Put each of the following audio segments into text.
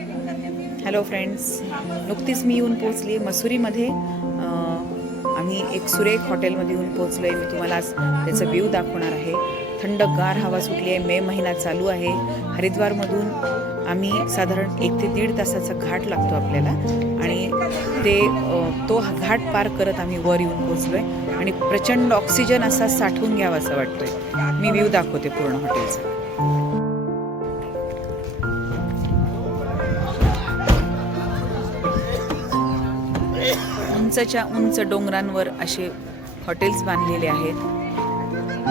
Hello friends, नुकतीच मी येऊन पोचली मसुरीमध्ये. आम्ही एक सुरेख हॉटेलमध्ये येऊन पोचलो आहे. मी तुम्हाला आज त्याचं व्ह्यू दाखवणार आहे. थंडगार हवा सुटली आहे, मे महिना चालू आहे. हरिद्वारमधून आम्ही साधारण 1 ते 1.5 तासाचा घाट लागतो आपल्याला आणि तो घाट पार करत आम्ही वर येऊन पोचलो आहे आणि प्रचंड ऑक्सिजन असा साठवून घ्यावा असं वाटतोय. मी व्ह्यू दाखवते पूर्ण हॉटेलचा. उंचच्या उंच डोंगरांवर असे हॉटेल्स बांधलेले आहेत.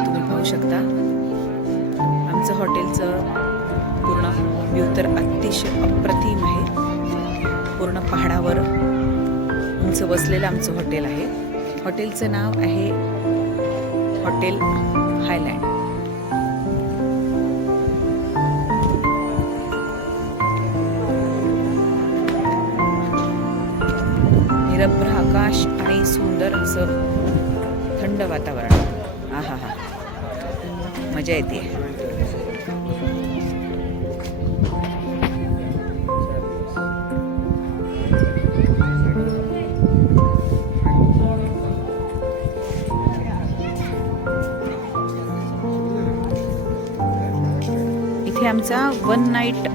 तुम्ही पाहू शकता. आमचं हॉटेलचं पूर्ण व्ह्यू तर अतिशय अप्रतिम आहे. पूर्ण पहाडावर उंच बसलेलं आमचं हॉटेल आहे. हॉटेलचं नाव आहे हॉटेल हायलँड. निरभ्र आकाश आणि सुंदर असं थंड वातावरण. आहा हा, मजा येते. इथे आमचा 1 नाईट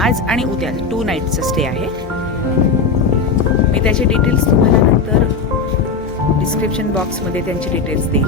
आज आणि उद्या 2 नाईटचा स्टे आहे. मी त्याचे डिटेल्स तुम्हाला नंतर डिस्क्रिप्शन बॉक्समध्ये त्यांचे डिटेल्स देईन.